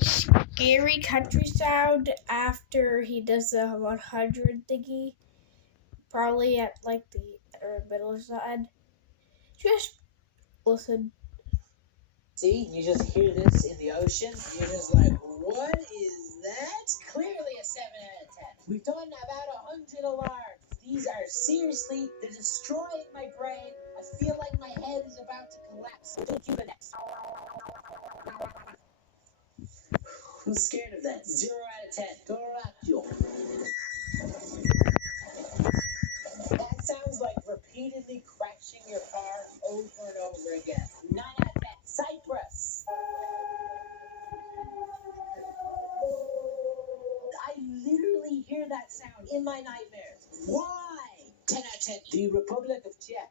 Scary country sound after he does the 100 thingy. Probably at like the middle side. Just listen. See, you just hear this in the ocean. You're just like, what is that? Clearly a 7 out of 10. We've done about 100 alarms. These are seriously, they're destroying my brain. I feel like my head is about to collapse. Cue the next. Who's scared of that? 0 out of 10. Toracchio. That sounds like repeatedly crashing your car over and over again. 9 out of 10. Cypress. I literally hear that sound in my nightmares. Why? 10 out of 10. The Republic of Czech.